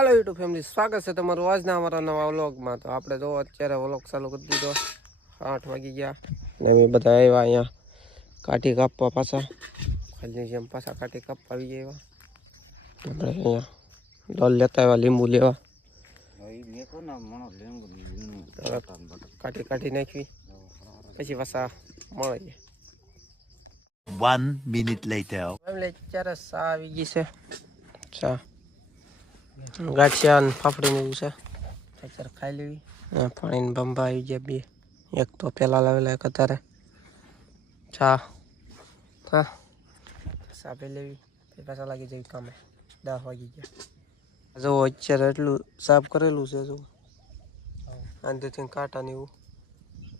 Hello YouTube family, स्वागत है તમારું આજના અમારા નવા વ્લોગમાં। તો આપણે જો અત્યારે વ્લોગ ચાલુ કરી દીધો, 8 વાગી ગયા ને અમે બધા આવ્યા અહીંયા કાઠી કાપવા પાછા ખાલી જેમ પાછા કાઠી કાપવા આવી ગયા। આપણે અહીંયા ડોલ લેતા આવ્યા લીંબુ લેવા, કાઠી નાખી પછી પાછા મળીએ। 1 minute later ફેમિલી અત્યારે ચા આવી ગઈ છે, ચા ગાંઠિયા ને ફાફડી ને એવું છે, અત્યારે ખાઈ લેવી। પાણી ને બંબા આવી ગયા બે, એક તો પેલા લાવેલા એક અત્યારે ચા હા ચા પી લેવી પછી પાછા લાગી જવી કામે। 10 વાગી ગયા। જો અત્યારે એટલું સાફ કરેલું છે, જો આંધેથી કાંટા ને એવું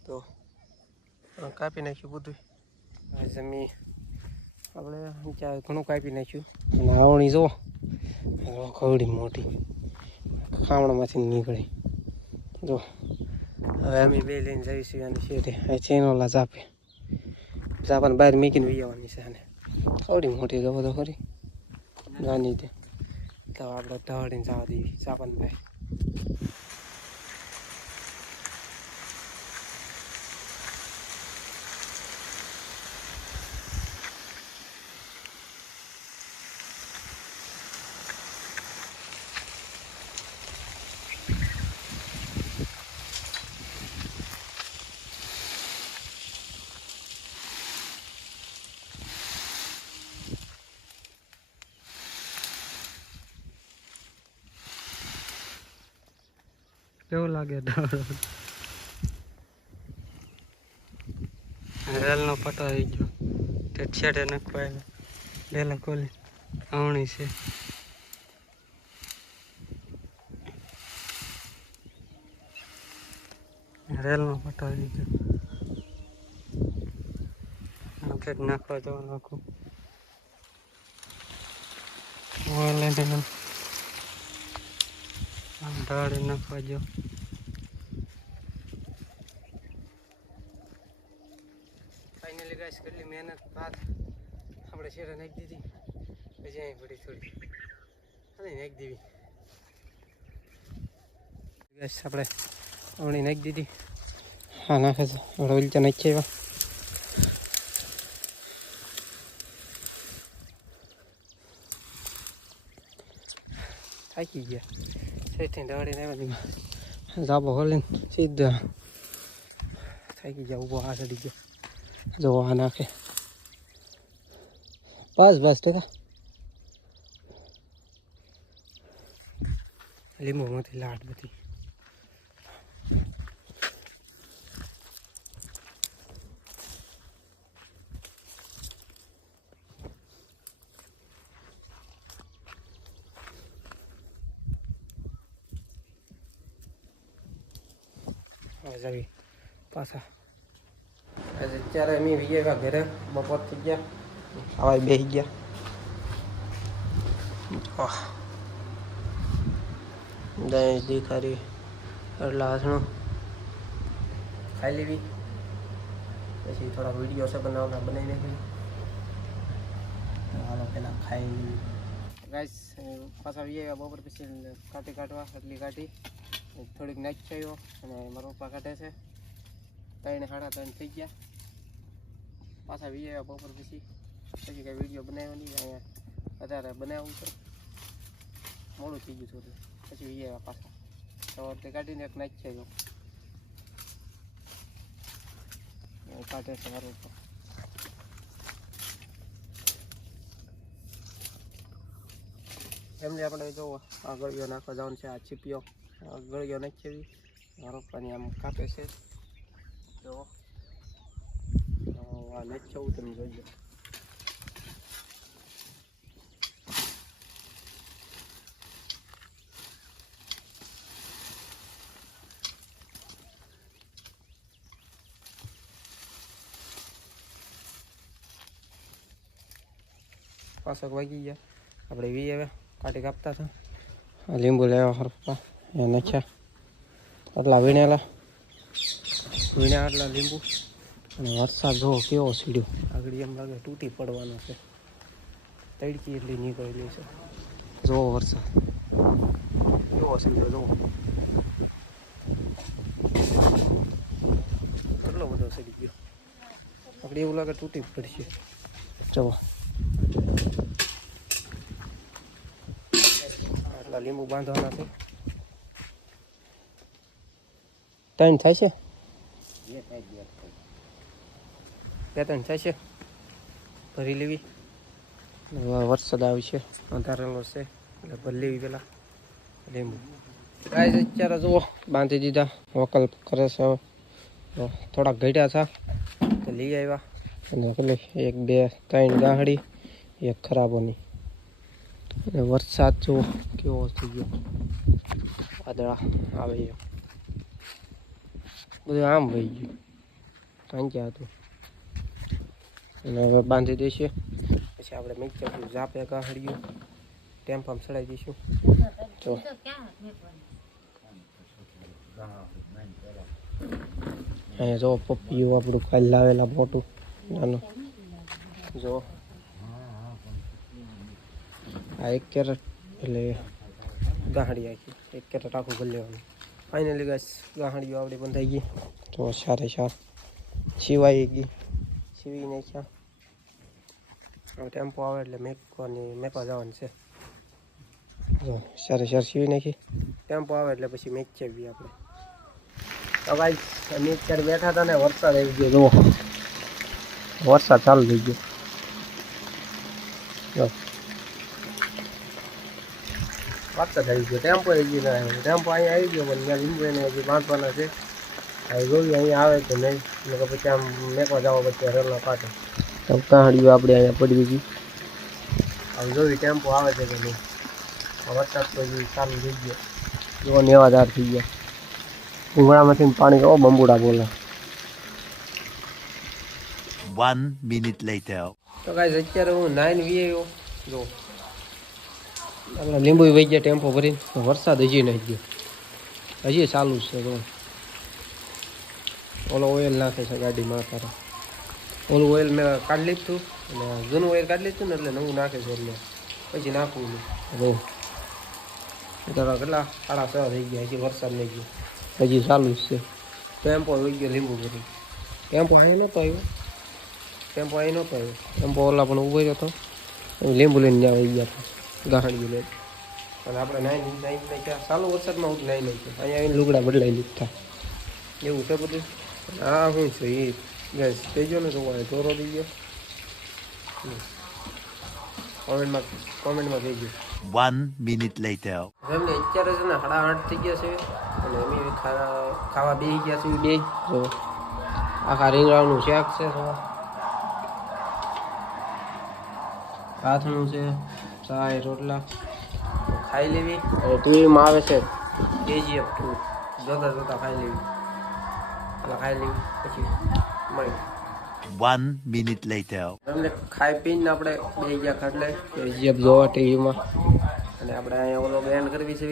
તો કાપી નાખ્યું બધું। જમી આપણે ત્યાં ઘણું કાપી નાખ્યું અને આવણી જો કવડી મોટી ખામણામાંથી નીકળે। જો હવે અમે બે લઈને જઈશું અને શેઠે ચેનોલા ચાપે ચાપાને બહાર મૂકીને વી આવવાની છે। અને કવડી મોટી જવો તો ખરી નાની તે તો આપણે ઢળીને જવા દેવી ચાપાને બહાર। કેવું લાગે રેલનો પટો આવી ગયો તે છેડે નાખવા ડેલા ખોલી આવણી છે। રેલનો પટો આવી ગયો ખેડ નાખવા જવાનું આખું ઢાળી નાખવા જો। ફાઇનલી ગાઈસ કેટલી મહેનત બાદ આપણે શેરે નાખી દીધી, પછી અહીં પડી થોડી અને નાખી દેવી ગાઈસ। આપણે આવણી નાખી દીધી, હા નાખે છે આપણે ઓલચા નાખી આવ્યા। થાકી ગયા સેથી દોડીને આવ્યા, જાબો ખોલીને સીધા થાકી ગયા, ઊભો આ ચડી ગયો જો આ નાખે બસ ટકા લીંબુમાંથી લાટ બધી જાવી પાછા। અત્યારે અમે ગયા ઘરે, બપોર થઈ ગયા, ખાવા બેસી ગયા। દહીં દીખારી એટલે હાથણું ખાઈ લેવી, પછી થોડા વિડીયો છે બનાવવાના બનાવી નાખી। હાલો પેલા ખાઈ લેવી ગાઈસ। પાછા ગયા બપોર પછી કાઢી કાઢવા, એટલી કાઢી થોડીક નાખી આવ્યો અને મારા પપ્પા કાઢે છે। 3 સાડા 3 થઈ ગયા, પાછા વી આવ્યા બપોર પછી કંઈ વિડીયો બનાવવાની અહીંયા અત્યારે બનાવવું છે, મોડું થઈ ગયું થોડું પછી વી આવ્યા પાછા। તો તે કાઢીને એક નાખી આવ્યો કાઢે છે મારો પપ્પા। એમને આપણે જો આ ગળિયો નાખવા જવાનું છે, આ ચીપિયો ગળિયો નાખી આવી મારા પપ્પાની આમ કાપે છે જો આ નાખી આવું તમે જોઈ લો। પાછા વાગી ગયા, આપણે વી આવ્યા કાઢી કાપતા હતા, લીંબુ લેવા મારા પપ્પા એ નાખ્યા આટલા વીણ્યા આટલા લીંબુ। અને વરસાદ જો કેવો સીડ્યો, આગળ એમ લાગે તૂટી પડવાનો છે, તડકી એટલી નીકળેલી છે જો વરસાદ। કેવો છે જો કેટલો બધો સડી ગયો આપણે એવું લાગે તૂટી પડશે જો આટલા લીંબુ બાંધવાના છે 3 થાય છે 2-3 થાય છે ભરી લેવી વરસાદ આવશે અંધારેલો છે એટલે ભરી લેવી પેલા લીંબુ ગાય અત્યારે જુઓ બાંધી દીધા વકલ કરે છે હવે થોડાક ઘટ્યા હતા તો લઈ આવ્યા અને કેટલી 1 2 3 ગાહડી એક ખરાબોની અને વરસાદ જુઓ કેવો થઈ ગયો વાદળા આવે છે બધું આમ વહી ગયું કાંચ્યા હતું અને હવે બાંધી દઈશું પછી આપણે મિક્સર ઝાપે ગાહડીયું ટેમ્પામાં ચડાવી દઈશું તો અહીંયા જો પપ્પીયું આપણું કાલે લાવેલા મોટું નાનું જો આ 1 કેરેટ એટલે ગાહડી આખી 1 કેરેટ આખું ભરી લેવાનું ફાઇનલી ગાઈસ ગાહડીઓ આપણી બંધાઈ ગઈ તો સારે સાર સિવાય ગઈ સીવી નાખ્યા હવે ટેમ્પો આવે એટલે મેકવા જવાનું છે જો સારે સાર સીવી નાખી ટેમ્પો આવે એટલે પછી મેચ ચેવી આપણે તો ગાઈસ અમે અત્યારે બેઠા હતા ને વરસાદ આવી ગયો જુઓ વરસાદ ચાલુ થઈ ગયો જો વરસાદ આવી ગયો ટેમ્પો આવી ગયો ટેમ્પો અહીંયા આવી ગયો પણ ત્યાં લીંબુ એને હજી બાંધવાના છે હવે જોયું અહીંયા આવે તો નહીં પછી આમ મેકવા જવા પછી રેલના પાટે તો કહાડીઓ આપણે અહીંયા પડી ગઈ હવે જોયું ટેમ્પો આવે છે કે નહીં વરસાદ તો ચાલુ થઈ ગયો જો નેવાદાર થઈ ગયા ઉંગળામાંથી પાણી કેવો બંબુડા બોલે 1 minute later. તો ગાઈસ અત્યારે હું 9 વી આવ્યો જો આપણે લીંબુ વહી ગયા ટેમ્પો ભરીને વરસાદ હજી નહીં ગયો હજી ચાલુ છે તો ઓલો ઓઇલ નાખે છે ગાડીમાં તારા ઓલું ઓઇલ મેં કાઢી લીધું અને જૂનું ઓઇલ કાઢી લીધું ને એટલે નવું નાખે છે એટલે પછી નાખવું નહીં જો તારા કેટલા 6:30 થઈ ગયા હજી વરસાદ નહીં ગયો હજી ચાલુ જ છે ટેમ્પો વહી ગયો લીંબુ ભરી ટેમ્પો અહીં નહોતો આવ્યો ટેમ્પો ઓલા પણ ઉભો રહ્યો હતો લીંબુ લઈને ત્યાં વહી ગયા હતા ગાહડી લઈને અને આપણે નાઈ ક્યાં ચાલુ વરસાદમાં હું નાઈ નાખ્યું અહીંયા આવીને લુગડા બદલાઈ લીધા એવું છે બધું હા શું છે એ ગેસ કહેજો ને તો ચોરો થઈ ગયો કોમેન્ટમાં કહેજો 1 minute later. એમને અત્યારે છે ને 8:30 થઈ ગયા છે અને અમે ખાવા બેસી ગયા છે બે જો આખા રીંગણાનું શાક છે હાથનું છે ચાય રોટલા ખાઈ લેવી અને ટીવીમાં આવે છે KGF 2 જોતા ખાઈ લેવી ખાઈ લેવી પછી મળી 1 minute later. તમને ખાઈ પીને આપણે બે ગયા ખાટલે KGF જોવા ટીવીમાં અને આપણે અહીંયા ઓલો બેન્ડ કરવી છે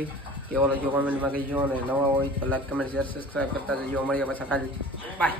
કે ઓલો જો કોમેન્ટમાં કહીજો અને નવા હોય તો લાઈક કમેન્ટ શેર સબસ્ક્રાઈબ કરતા જજો મળીએ પાછા કાલે બાય